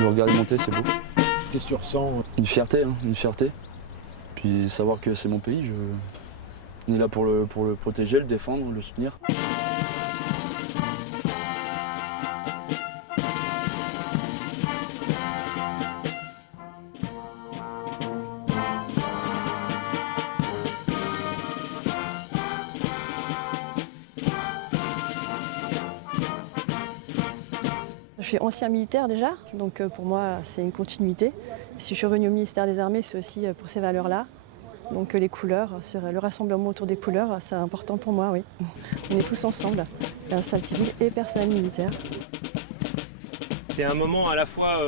Le regarder monter, c'est beau. Qu'est-ce que tu ressens? Une fierté, hein, une fierté. Puis savoir que c'est mon pays, on est là pour le protéger, le défendre, le soutenir. Je suis ancien militaire déjà, donc pour moi c'est une continuité. Si je suis revenue au ministère des Armées, c'est aussi pour ces valeurs-là. Donc les couleurs, le rassemblement autour des couleurs, c'est important pour moi, oui. On est tous ensemble, salle civile et personnel militaire. C'est un moment à la fois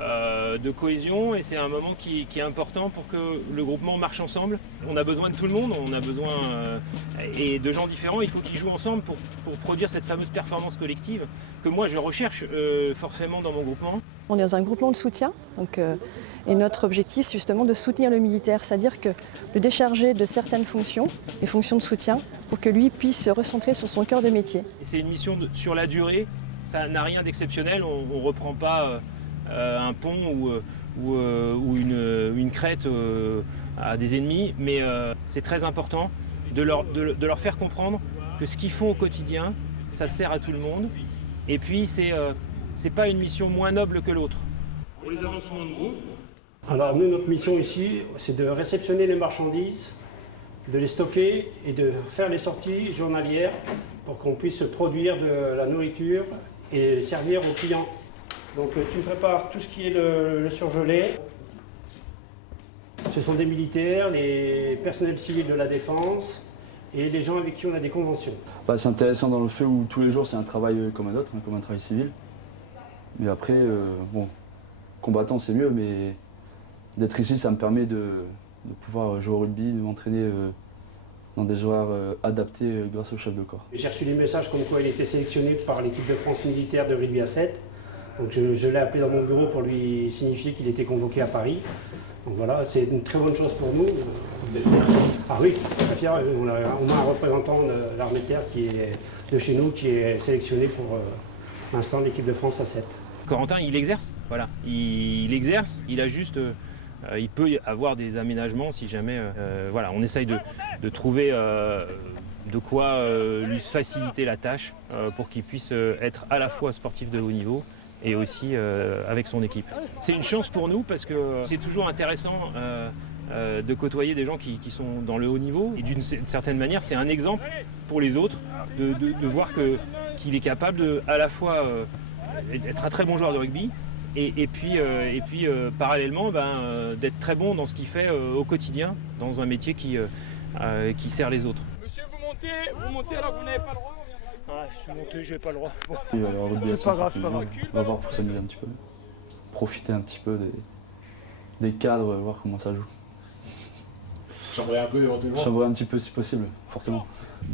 de cohésion et c'est un moment qui est important pour que le groupement marche ensemble. On a besoin de tout le monde, on a besoin et de gens différents. Il faut qu'ils jouent ensemble pour produire cette fameuse performance collective que moi je recherche forcément dans mon groupement. On est dans un groupement de soutien, et notre objectif c'est justement de soutenir le militaire, c'est-à-dire que le décharger de certaines fonctions, des fonctions de soutien, pour que lui puisse se recentrer sur son cœur de métier. C'est une mission sur la durée, ça n'a rien d'exceptionnel, on ne reprend pas un pont ou une crête à des ennemis, mais c'est très important de leur faire comprendre que ce qu'ils font au quotidien, ça sert à tout le monde. Et puis c'est pas une mission moins noble que l'autre. Pour les avancements de groupe. Alors nous, notre mission ici, c'est de réceptionner les marchandises, de les stocker et de faire les sorties journalières pour qu'on puisse produire de la nourriture et servir aux clients. Donc tu me prépares tout ce qui est le surgelé. Ce sont des militaires, les personnels civils de la défense et les gens avec qui on a des conventions. C'est intéressant dans le fait où tous les jours c'est un travail comme un autre, hein, comme un travail civil. Mais après, bon, combattant c'est mieux, mais d'être ici ça me permet de pouvoir jouer au rugby, de m'entraîner dans des horaires adaptés grâce au chef de corps. J'ai reçu des messages comme quoi il était sélectionné par l'équipe de France militaire de rugby à 7. Donc je l'ai appelé dans mon bureau pour lui signifier qu'il était convoqué à Paris. Donc voilà, c'est une très bonne chose pour nous. Vous êtes fiers? Ah oui, très fiers. On a un représentant de l'armée de terre qui est de chez nous qui est sélectionné pour l'instant l'équipe de France à 7. Corentin, il exerce, voilà. Il exerce, il a juste... il peut y avoir des aménagements si jamais... voilà, on essaye de trouver de quoi lui faciliter la tâche pour qu'il puisse être à la fois sportif de haut niveau et aussi avec son équipe. C'est une chance pour nous parce que c'est toujours intéressant de côtoyer des gens qui sont dans le haut niveau. Et d'une certaine manière, c'est un exemple pour les autres de voir qu'il est capable de, à la fois être un très bon joueur de rugby et puis parallèlement d'être très bon dans ce qu'il fait au quotidien, dans un métier qui sert les autres. Monsieur, vous montez alors que vous n'avez pas le droit. Ah, je suis monté, j'ai pas le droit. Bon. Oui, alors, rugby à C'est pas 5, grave, c'est pas grave. on va voir pour s'amuser un petit peu. Profiter un petit peu des cadres, voir comment ça joue. Chambrer un peu éventuellement. Chambrer un petit peu si possible, fortement.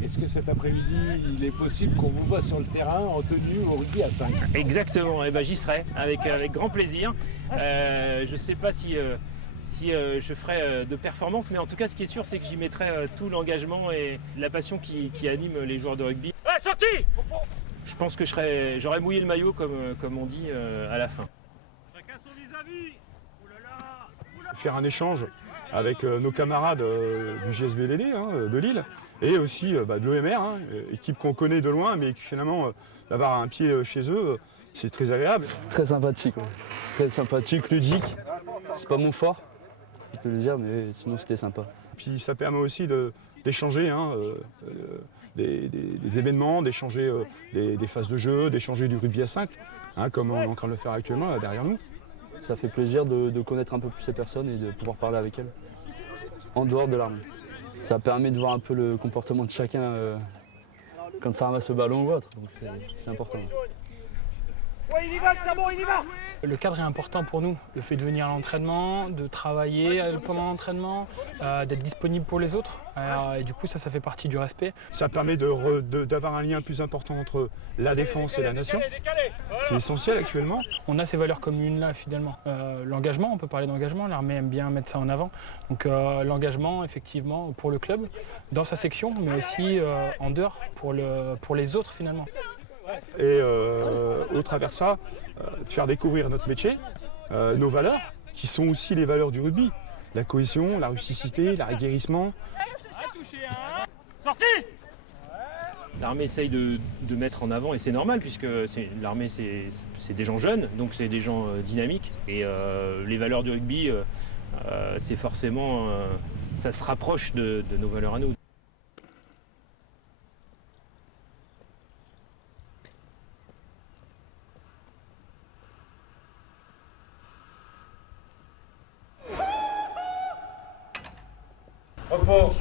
Est-ce que cet après-midi, il est possible qu'on vous voit sur le terrain en tenue au rugby à 5? Exactement, et j'y serai avec grand plaisir. Je ne sais pas si je ferai de performance, mais en tout cas ce qui est sûr c'est que j'y mettrai tout l'engagement et la passion qui anime les joueurs de rugby. Sortie! Je pense que j'aurais mouillé le maillot comme on dit à la fin. Chacun son vis-à-vis! Faire un échange avec nos camarades du JSBLD de Lille et aussi de l'OMR, équipe qu'on connaît de loin mais qui finalement d'avoir un pied chez eux, c'est très agréable. Très sympathique, ouais. Très sympathique, ludique. C'est pas mon fort, je peux le dire, mais sinon c'était sympa. Puis ça permet aussi d'échanger des événements, d'échanger des phases de jeu, d'échanger du rugby à 5, comme on est en train de le faire actuellement là derrière nous. Ça fait plaisir de connaître un peu plus ces personnes et de pouvoir parler avec elles, en dehors de l'armée. Ça permet de voir un peu le comportement de chacun quand ça ramasse le ballon ou autre, donc c'est important. Ouais, il y va, c'est bon, il y va! Le cadre est important pour nous, le fait de venir à l'entraînement, de travailler pendant l'entraînement, d'être disponible pour les autres. Et du coup, ça fait partie du respect. Ça permet d'avoir un lien plus important entre la défense et la nation, qui est essentiel actuellement. On a ces valeurs communes là finalement. L'engagement, on peut parler d'engagement, l'armée aime bien mettre ça en avant. Donc l'engagement effectivement pour le club, dans sa section, mais aussi en dehors, pour les autres finalement. et au travers de ça, de faire découvrir notre métier, nos valeurs, qui sont aussi les valeurs du rugby. La cohésion, la rusticité, l'aguerrissement. Sorti. L'armée essaye de mettre en avant, et c'est normal puisque l'armée c'est des gens jeunes, donc c'est des gens dynamiques. Et les valeurs du rugby, c'est forcément, ça se rapproche de nos valeurs à nous. Repos.